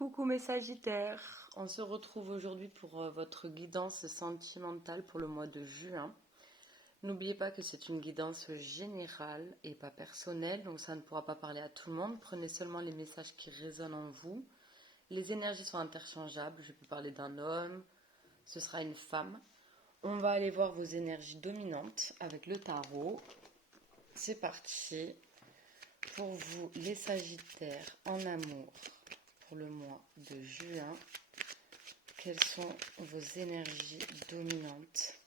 Coucou mes Sagittaires, on se retrouve aujourd'hui pour votre guidance sentimentale pour le mois de juin. N'oubliez pas que c'est une guidance générale et pas personnelle, donc ça ne pourra pas parler à tout le monde. Prenez seulement les messages qui résonnent en vous. Les énergies sont interchangeables, je peux parler d'un homme, ce sera une femme. On va aller voir vos énergies dominantes avec le tarot. C'est parti pour vous les Sagittaires en amour. Pour le mois de juin, quelles sont vos énergies dominantes?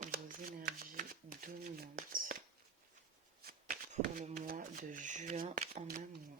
Vos énergies dominantes pour le mois de juin en amour.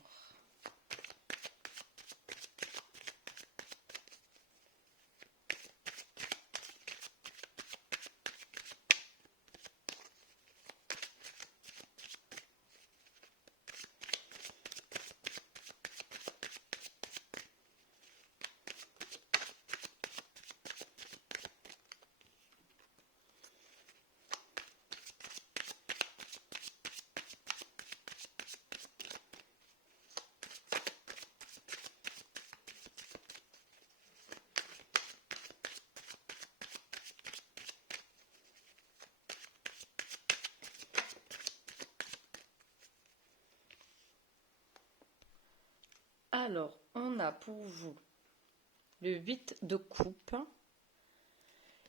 Alors, on a pour vous le 8 de coupe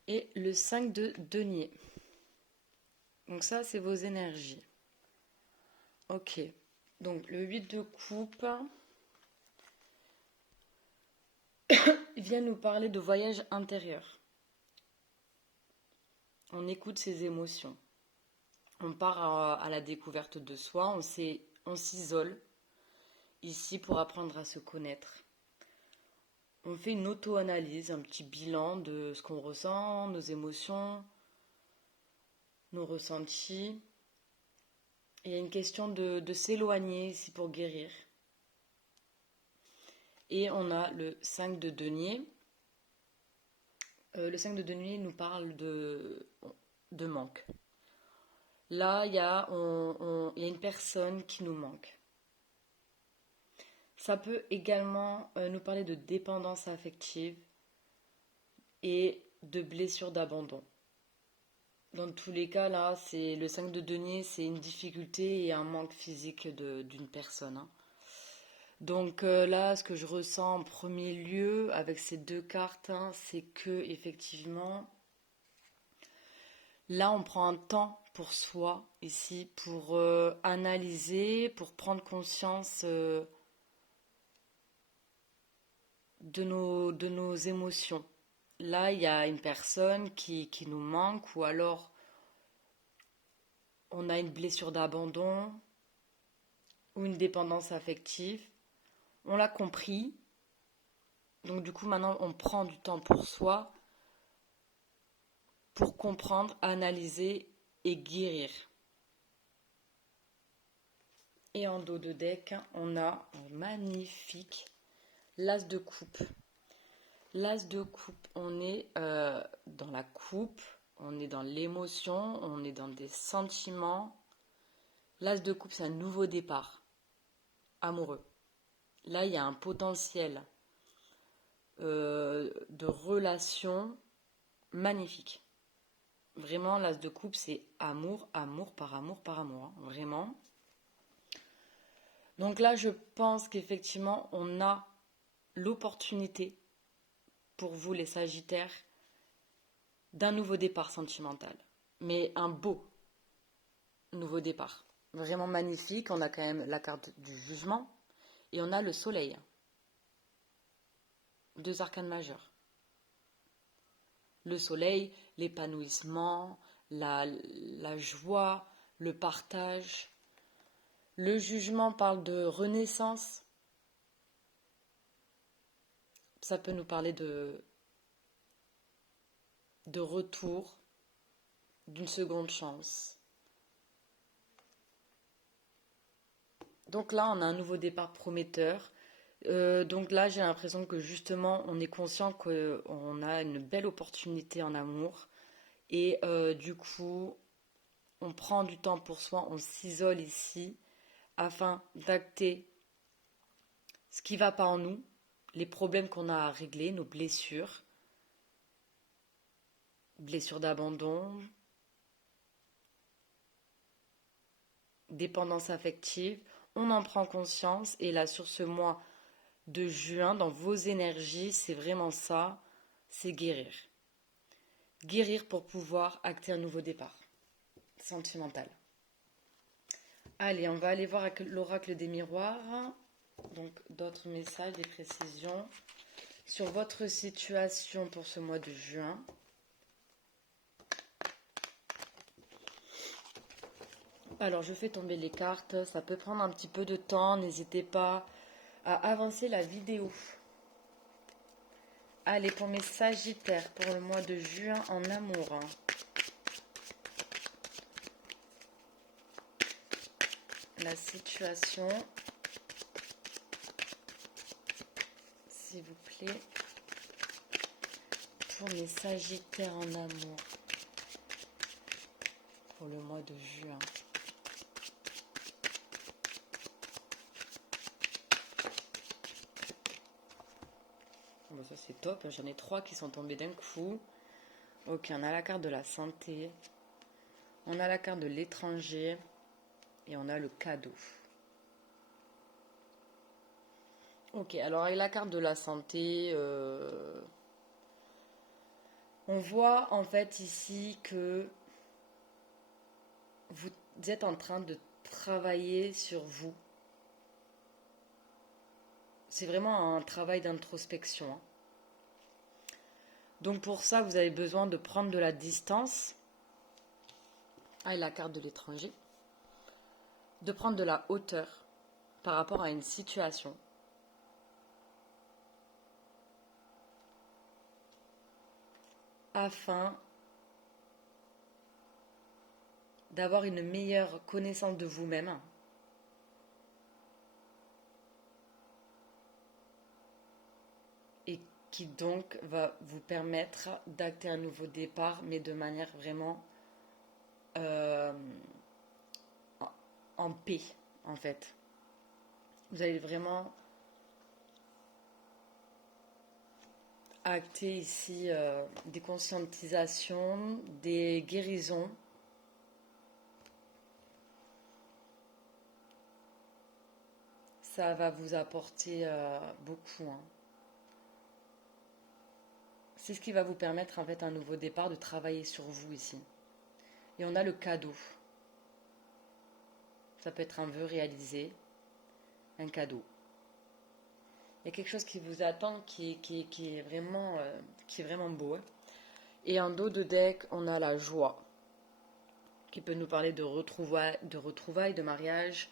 et le 5 de denier. Donc ça, c'est vos énergies. Ok, donc le 8 de coupe, il vient nous parler de voyage intérieur. On écoute ses émotions. On part à la découverte de soi, on s'isole ici pour apprendre à se connaître. On fait une auto-analyse, un petit bilan de ce qu'on ressent, nos émotions, nos ressentis. Il y a une question de s'éloigner ici pour guérir. Et on a le 5 de denier. Le 5 de denier nous parle de manque. Là, il y a une personne qui nous manque. Ça peut également nous parler de dépendance affective et de blessure d'abandon. Dans tous les cas, là, c'est le 5 de denier, c'est une difficulté et un manque physique d'une personne. Donc là, ce que je ressens en premier lieu avec ces deux cartes, c'est que effectivement, là, on prend un temps pour soi ici, pour analyser, pour prendre conscience de nos émotions. Là, il y a une personne qui nous manque, ou alors on a une blessure d'abandon ou une dépendance affective. On l'a compris. Donc du coup, maintenant, on prend du temps pour soi, pour comprendre, analyser et guérir. Et en dos de deck, on a un magnifique l'as de coupe. L'as de coupe, on est dans la coupe, on est dans l'émotion, on est dans des sentiments. L'as de coupe, c'est un nouveau départ amoureux. Là, il y a un potentiel de relation magnifique. Vraiment, l'as de coupe, c'est amour, amour par amour par amour. Vraiment. Donc là, je pense qu'effectivement, on a l'opportunité pour vous, les Sagittaires, d'un nouveau départ sentimental. Mais un beau nouveau départ. Vraiment magnifique. On a quand même la carte du jugement. Et on a le soleil. Deux arcanes majeures. Le soleil, l'épanouissement, la joie, le partage. Le jugement parle de renaissance. Ça peut nous parler de retour, d'une seconde chance. Donc là, on a un nouveau départ prometteur. Donc là, j'ai l'impression que justement, on est conscient qu'on a une belle opportunité en amour. Et du coup, on prend du temps pour soi, on s'isole ici afin d'acter ce qui ne va pas en nous, les problèmes qu'on a à régler, nos blessures, blessures d'abandon, dépendance affective. On en prend conscience et là, sur ce mois de juin, dans vos énergies, c'est vraiment ça, c'est guérir. Guérir pour pouvoir acter un nouveau départ sentimental. Allez, on va aller voir avec l'oracle des miroirs. Donc, d'autres messages, des précisions sur votre situation pour ce mois de juin. Alors, je fais tomber les cartes. Ça peut prendre un petit peu de temps. N'hésitez pas à avancer la vidéo. Allez, pour mes sagittaires, pour le mois de juin en amour. La situation, s'il vous plaît, pour mes sagittaires en amour, pour le mois de juin. Bon, ça c'est top, j'en ai 3 qui sont tombés d'un coup. Ok, on a la carte de la santé, on a la carte de l'étranger et on a le cadeau. Ok, alors avec la carte de la santé, on voit en fait ici que vous êtes en train de travailler sur vous. C'est vraiment un travail d'introspection, hein. Donc pour ça, vous avez besoin de prendre de la distance. Ah, et la carte de l'étranger. De prendre de la hauteur par rapport à une situation. Afin d'avoir une meilleure connaissance de vous-même. Et qui donc va vous permettre d'acter un nouveau départ, mais de manière vraiment en paix, en fait. Vous allez vraiment acter ici des conscientisations, des guérisons. Ça va vous apporter beaucoup, hein. C'est ce qui va vous permettre en fait un nouveau départ, de travailler sur vous ici. Et on a le cadeau. Ça peut être un vœu réalisé, un cadeau. Il y a quelque chose qui vous attend qui est vraiment beau, hein. Et en dos de deck, on a la joie, qui peut nous parler de retrouvailles, de mariage,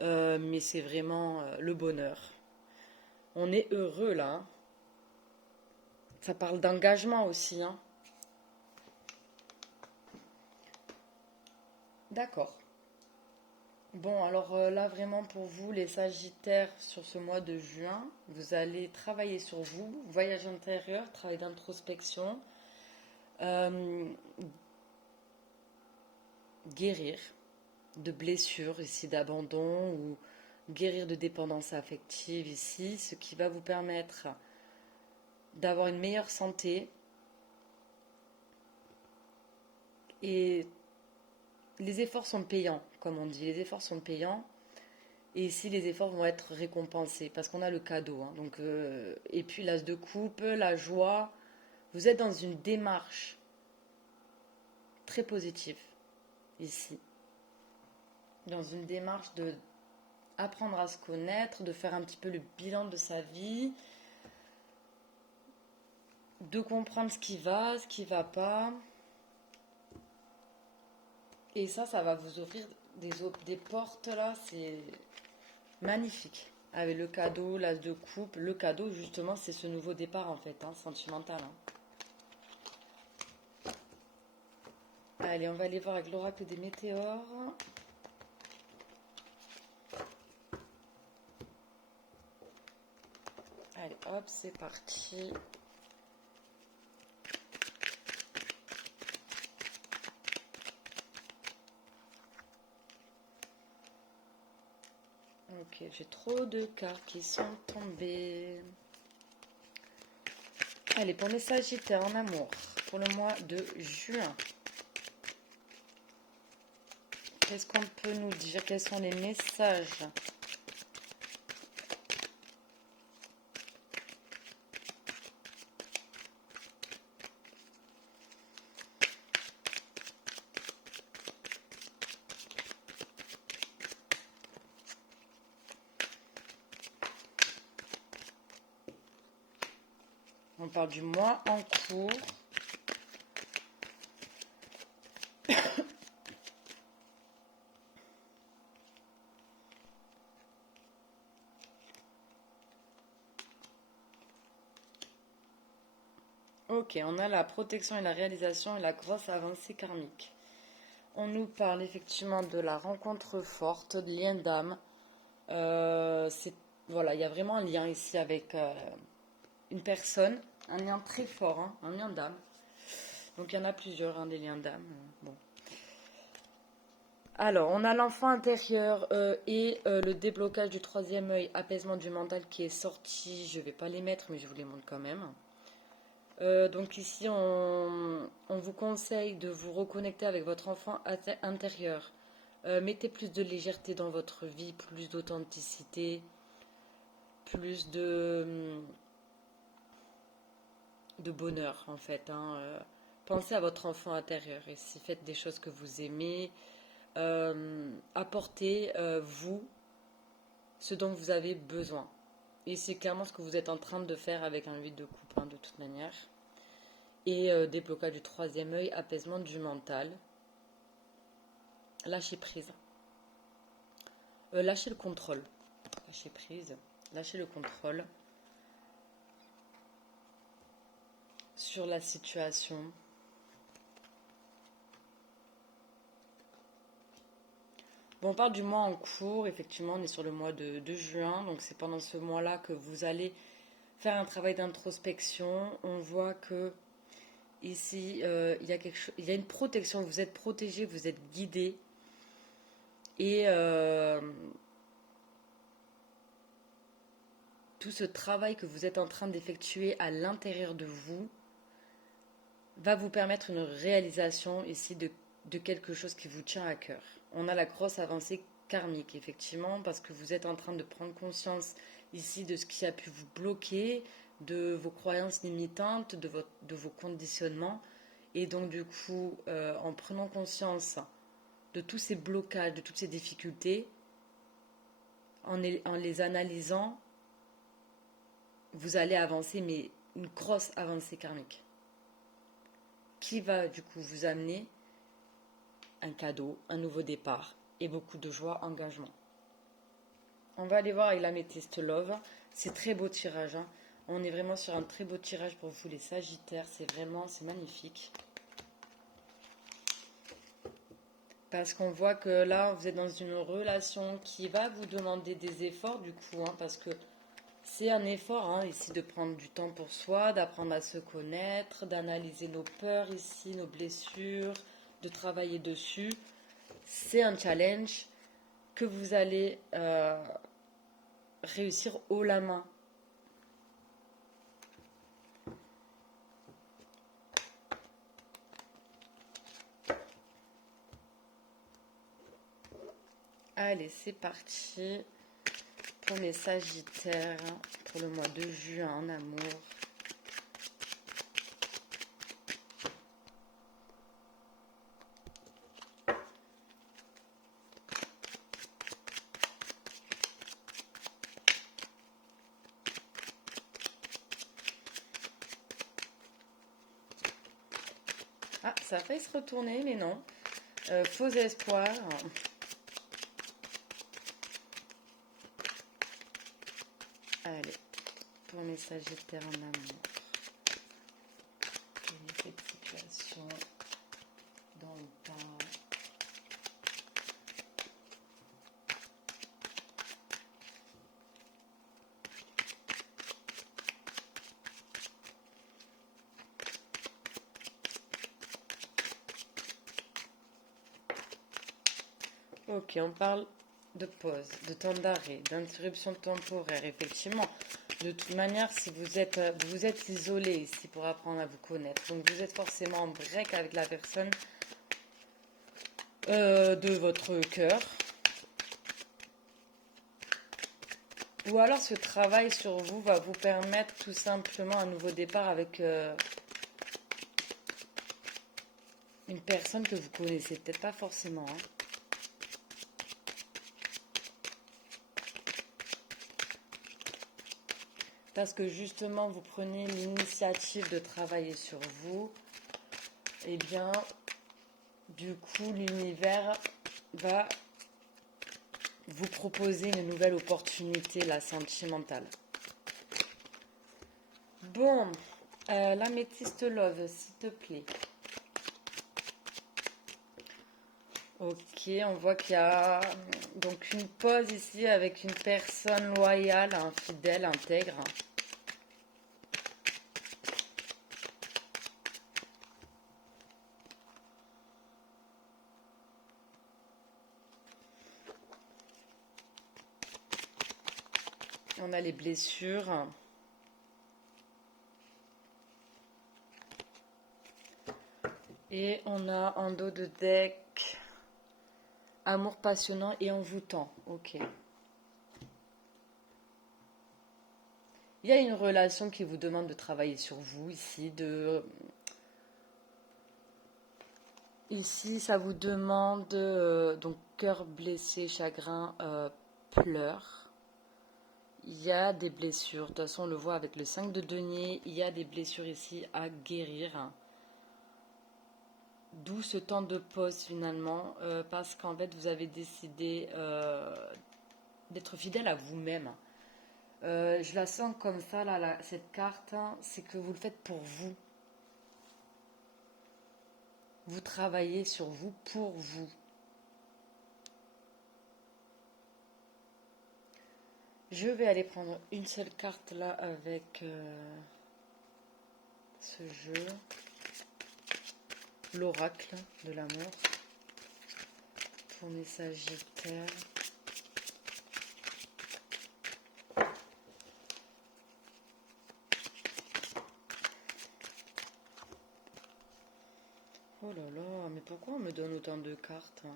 mais c'est vraiment le bonheur. On est heureux là, hein. Ça parle d'engagement aussi, hein. D'accord. Bon, alors là, vraiment pour vous, les Sagittaires, sur ce mois de juin, vous allez travailler sur vous, voyage intérieur, travail d'introspection, euh, guérir de blessures ici, d'abandon ou guérir de dépendance affective ici, ce qui va vous permettre d'avoir une meilleure santé et les efforts sont payants, comme on dit, les efforts sont payants. Et ici, les efforts vont être récompensés parce qu'on a le cadeau, hein. Donc, et puis l'as de coupe, la joie. Vous êtes dans une démarche très positive ici. Dans une démarche de apprendre à se connaître, de faire un petit peu le bilan de sa vie, de comprendre ce qui va pas. Et ça va vous offrir des portes là, c'est magnifique. Avec le cadeau, l'as de coupe. Le cadeau, justement, c'est ce nouveau départ, en fait, hein, sentimental, hein. Allez, on va aller voir avec l'oracle des météores. Allez, hop, c'est parti. Ok, j'ai trop de cartes qui sont tombées. Allez, pour les Sagittaires en amour, pour le mois de juin. Qu'est-ce qu'on peut nous dire? Quels sont les messages? On parle du mois en cours. Ok, on a la protection et la réalisation et la grosse avancée karmique. On nous parle effectivement de la rencontre forte, de lien d'âme. Voilà, il y a vraiment un lien ici avec une personne, un lien très fort, hein, un lien d'âme. Donc il y en a plusieurs, hein, des liens d'âme. Bon. Alors, on a l'enfant intérieur et le déblocage du troisième œil, apaisement du mental qui est sorti. Je ne vais pas les mettre, mais je vous les montre quand même. Donc ici, on vous conseille de vous reconnecter avec votre enfant intérieur. Mettez plus de légèreté dans votre vie, plus d'authenticité, plus de bonheur en fait. Hein. Pensez à votre enfant intérieur et si faites des choses que vous aimez, apportez vous ce dont vous avez besoin. Et c'est clairement ce que vous êtes en train de faire avec un 8 de coupe, hein, de toute manière. Et déblocage du troisième œil, apaisement du mental. Lâcher prise. Lâcher le contrôle. Lâcher prise. Lâcher le contrôle sur la situation. Bon, on parle du mois en cours. Effectivement, on est sur le mois de juin. Donc, c'est pendant ce mois-là que vous allez faire un travail d'introspection. On voit que ici, il y a une protection. Vous êtes protégé, vous êtes guidé. Et tout ce travail que vous êtes en train d'effectuer à l'intérieur de vous va vous permettre une réalisation ici de quelque chose qui vous tient à cœur. On a la grosse avancée karmique, effectivement, parce que vous êtes en train de prendre conscience ici de ce qui a pu vous bloquer, de vos croyances limitantes, de vos conditionnements. Et donc, du coup, en prenant conscience de tous ces blocages, de toutes ces difficultés, en les analysant, vous allez avancer, mais une grosse avancée karmique. Qui va du coup vous amener un cadeau, un nouveau départ et beaucoup de joie, engagement. On va aller voir avec l'améthyste Love. C'est très beau tirage. Hein. On est vraiment sur un très beau tirage pour vous les Sagittaires. C'est magnifique. Parce qu'on voit que là, vous êtes dans une relation qui va vous demander des efforts du coup. Hein, parce que c'est un effort hein, ici de prendre du temps pour soi, d'apprendre à se connaître, d'analyser nos peurs ici, nos blessures, de travailler dessus. C'est un challenge que vous allez réussir haut la main. Allez, c'est parti pour les Sagittaires, pour le mois de juin en amour. Ah, ça a failli se retourner, mais non. Faux espoir. Allez, pour mes Sagittaires en amour. Quelle est cette situation dans le temps? Ok, on parle de pause, de temps d'arrêt, d'interruption temporaire, effectivement. De toute manière, si vous êtes isolé ici pour apprendre à vous connaître, donc vous êtes forcément en break avec la personne de votre cœur. Ou alors ce travail sur vous va vous permettre tout simplement un nouveau départ avec une personne que vous connaissez peut-être pas forcément. Hein. Parce que justement vous prenez l'initiative de travailler sur vous, et bien du coup l'univers va vous proposer une nouvelle opportunité, la sentimentale. Bon, l'améthyste love, s'il te plaît. Ok, on voit qu'il y a donc une pause ici avec une personne loyale, fidèle, intègre. On a les blessures. Et on a en dos de deck amour passionnant et envoûtant. Ok. Il y a une relation qui vous demande de travailler sur vous ici. Ici, ça vous demande donc cœur blessé, chagrin, pleurs. Il y a des blessures. De toute façon, on le voit avec le 5 de denier. Il y a des blessures ici à guérir. D'où ce temps de pause finalement, parce qu'en fait vous avez décidé d'être fidèle à vous-même. Je la sens comme ça, là, cette carte, hein, c'est que vous le faites pour vous. Vous travaillez sur vous pour vous. Je vais aller prendre une seule carte là avec ce jeu. L'oracle de l'amour pour mes sagittaires. Oh là là, mais pourquoi on me donne autant de cartes hein?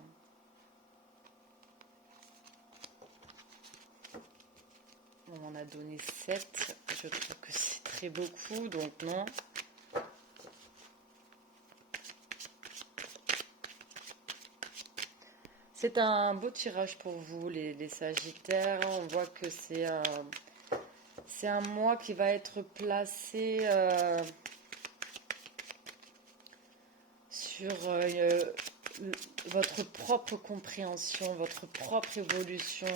On m'en a donné 7. Je trouve que c'est très beaucoup, donc non. C'est un beau tirage pour vous, les Sagittaires. On voit que c'est un mois qui va être placé sur votre propre compréhension, votre propre évolution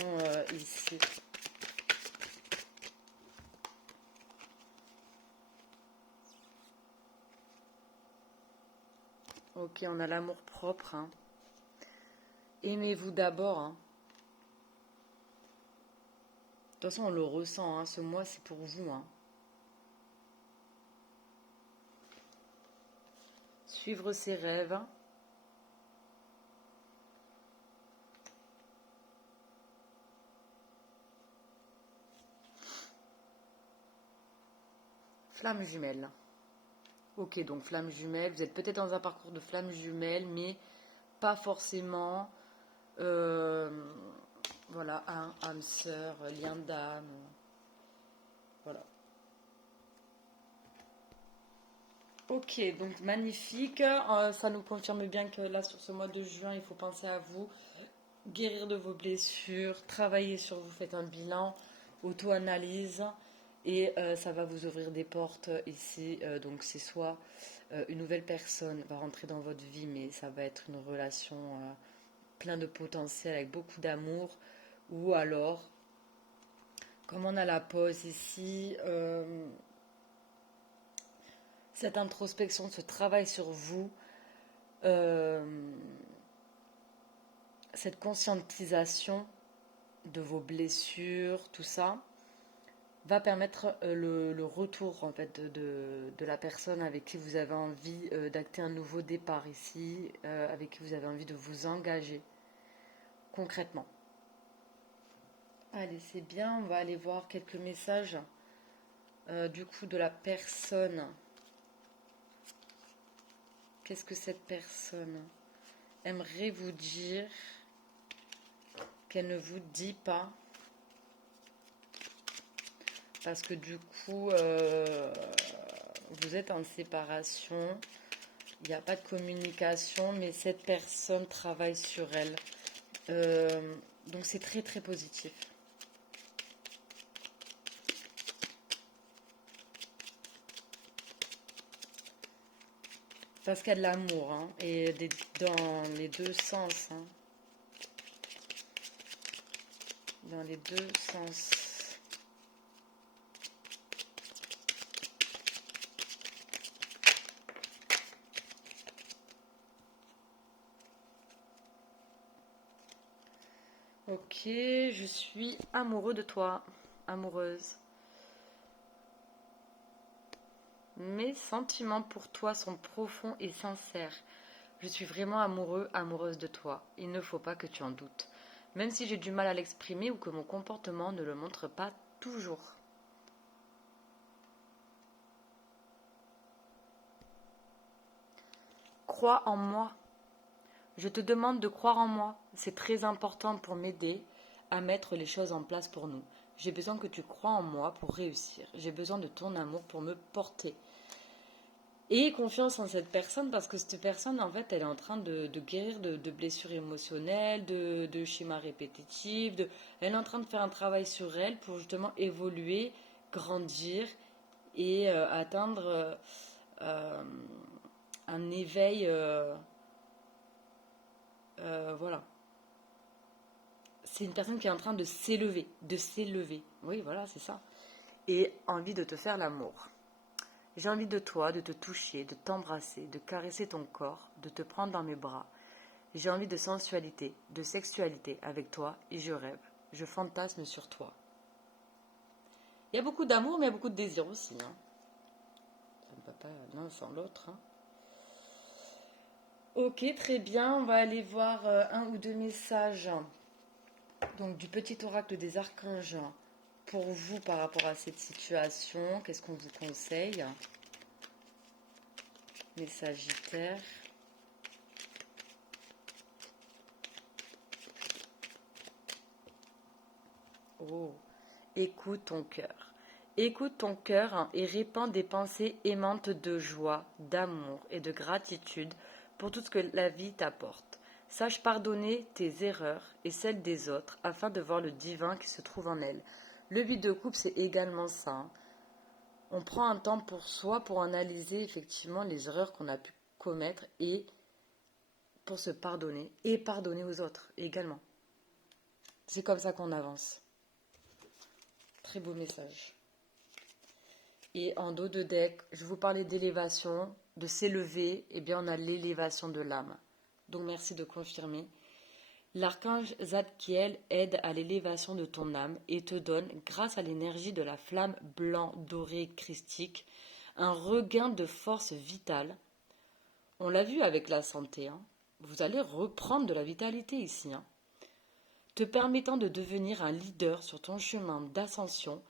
ici. Ok, on a l'amour propre. Hein. Aimez-vous d'abord. Hein. De toute façon, on le ressent. Hein. Ce mois, c'est pour vous. Hein. Suivre ses rêves. Flamme jumelle. Ok, donc flamme jumelle. Vous êtes peut-être dans un parcours de flamme jumelle, mais pas forcément. Voilà, âme sœur, lien d'âme. Voilà. Ok, donc magnifique. Ça nous confirme bien que là, sur ce mois de juin, il faut penser à vous, guérir de vos blessures, travailler sur vous, faites un bilan, auto-analyse. Et ça va vous ouvrir des portes ici. Donc c'est soit une nouvelle personne va rentrer dans votre vie, mais ça va être une relation plein de potentiel avec beaucoup d'amour. Ou alors, comme on a la pause ici, cette introspection, ce travail sur vous, cette conscientisation de vos blessures, tout ça, va permettre le retour en fait de la personne avec qui vous avez envie d'acter un nouveau départ ici, avec qui vous avez envie de vous engager concrètement. Allez, c'est bien, on va aller voir quelques messages du coup de la personne. Qu'est-ce que cette personne aimerait vous dire qu'elle ne vous dit pas? Parce que du coup, vous êtes en séparation, il n'y a pas de communication, mais cette personne travaille sur elle. Donc c'est très très positif. Parce qu'il y a de l'amour, hein, et dans les deux sens. Hein. Dans les deux sens. Ok, je suis amoureux de toi, amoureuse. Mes sentiments pour toi sont profonds et sincères. Je suis vraiment amoureux, amoureuse de toi. Il ne faut pas que tu en doutes. Même si j'ai du mal à l'exprimer ou que mon comportement ne le montre pas toujours. Crois en moi. Je te demande de croire en moi. C'est très important pour m'aider à mettre les choses en place pour nous. J'ai besoin que tu crois en moi pour réussir. J'ai besoin de ton amour pour me porter. Et confiance en cette personne parce que cette personne, en fait, elle est en train de guérir de blessures émotionnelles, de schémas répétitifs. Elle est en train de faire un travail sur elle pour justement évoluer, grandir et atteindre euh, un éveil. Voilà. C'est une personne qui est en train de s'élever, de s'élever. Oui, voilà, c'est ça. Et envie de te faire l'amour. J'ai envie de toi, de te toucher, de t'embrasser, de caresser ton corps, de te prendre dans mes bras. J'ai envie de sensualité, de sexualité avec toi et je rêve. Je fantasme sur toi. Il y a beaucoup d'amour, mais il y a beaucoup de désir aussi. Hein. Ça ne va pas l'un sans l'autre. Hein. Ok, très bien. On va aller voir un ou deux messages donc, du petit oracle des archanges pour vous par rapport à cette situation. Qu'est-ce qu'on vous conseille? Les Sagittaires. Oh, écoute ton cœur. Écoute ton cœur hein, et répands des pensées aimantes de joie, d'amour et de gratitude pour tout ce que la vie t'apporte. Sache pardonner tes erreurs et celles des autres afin de voir le divin qui se trouve en elles. Le but de couple, c'est également ça. Hein. On prend un temps pour soi pour analyser effectivement les erreurs qu'on a pu commettre et pour se pardonner et pardonner aux autres également. C'est comme ça qu'on avance. Très beau message. Et en dos de deck, je vous parlais d'élévation, de s'élever, et bien on a l'élévation de l'âme. Donc merci de confirmer. L'archange Zadkiel aide à l'élévation de ton âme et te donne, grâce à l'énergie de la flamme blanc dorée christique, un regain de force vitale. On l'a vu avec la santé, hein. Vous allez reprendre de la vitalité ici, hein. Te permettant de devenir un leader sur ton chemin d'ascension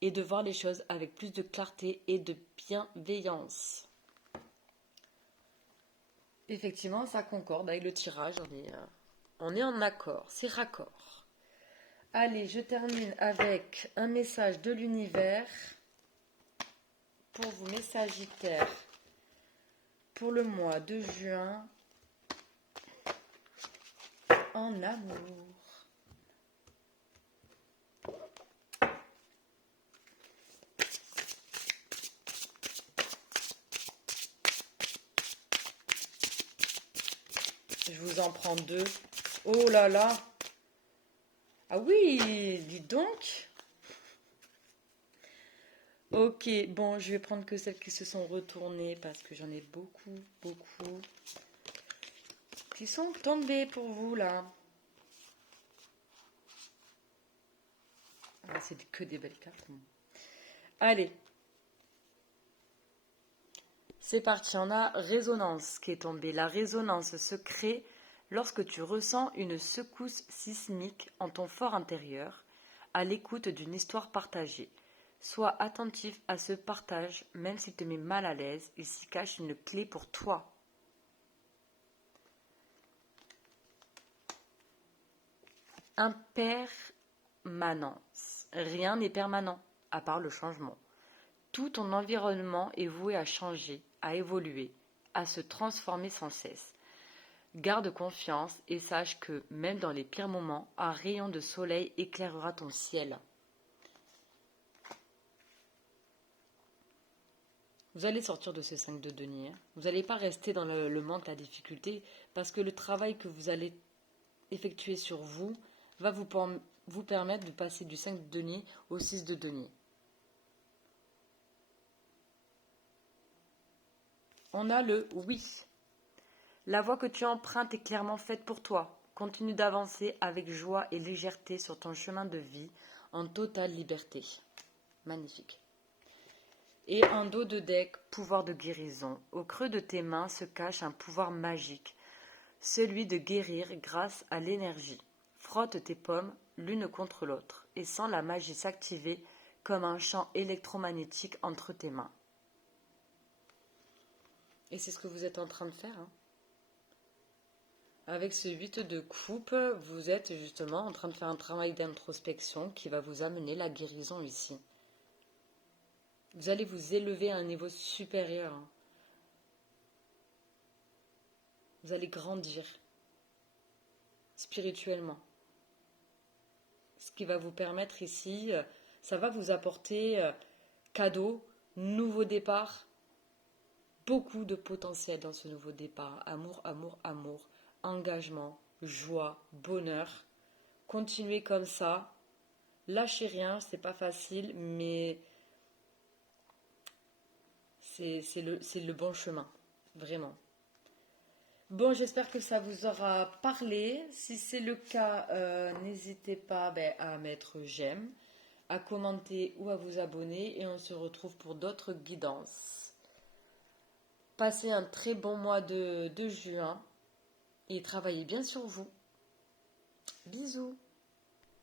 et de voir les choses avec plus de clarté et de bienveillance. Effectivement, ça concorde avec le tirage, on est en accord, c'est raccord. Allez, je termine avec un message de l'univers pour vous, mes Sagittaires, pour le mois de juin, en amour. Je vous en prends deux. Oh là là. Ah oui, dis donc. Ok, bon, je vais prendre que celles qui se sont retournées parce que j'en ai beaucoup, beaucoup qui sont tombées pour vous là. Ah, c'est que des belles cartes. Allez. C'est parti, on a résonance qui est tombée. La résonance se crée lorsque tu ressens une secousse sismique en ton fort intérieur, à l'écoute d'une histoire partagée. Sois attentif à ce partage, même s'il te met mal à l'aise, il s'y cache une clé pour toi. Impermanence. Rien n'est permanent, à part le changement. Tout ton environnement est voué à changer, à évoluer, à se transformer sans cesse. Garde confiance et sache que, même dans les pires moments, un rayon de soleil éclairera ton ciel. Vous allez sortir de ce 5 de denier. Vous n'allez pas rester dans le manque, la difficulté, parce que le travail que vous allez effectuer sur vous va vous permettre de passer du 5 de denier au 6 de denier. On a le oui. La voie que tu empruntes est clairement faite pour toi. Continue d'avancer avec joie et légèreté sur ton chemin de vie en totale liberté. Magnifique. Et en dos de deck, pouvoir de guérison. Au creux de tes mains se cache un pouvoir magique, celui de guérir grâce à l'énergie. Frotte tes paumes l'une contre l'autre et sens la magie s'activer comme un champ électromagnétique entre tes mains. Et c'est ce que vous êtes en train de faire. Avec ce 8 de coupe, vous êtes justement en train de faire un travail d'introspection qui va vous amener la guérison ici. Vous allez vous élever à un niveau supérieur. Vous allez grandir spirituellement. Ce qui va vous permettre ici, ça va vous apporter cadeau, nouveau départ, beaucoup de potentiel dans ce nouveau départ. Amour, amour, amour, engagement, joie, bonheur. Continuez comme ça. Lâchez rien, c'est pas facile, mais c'est le bon chemin, vraiment. Bon, j'espère que ça vous aura parlé. Si c'est le cas, n'hésitez pas à mettre j'aime, à commenter ou à vous abonner et on se retrouve pour d'autres guidances. Passez un très bon mois de juin et travaillez bien sur vous. Bisous.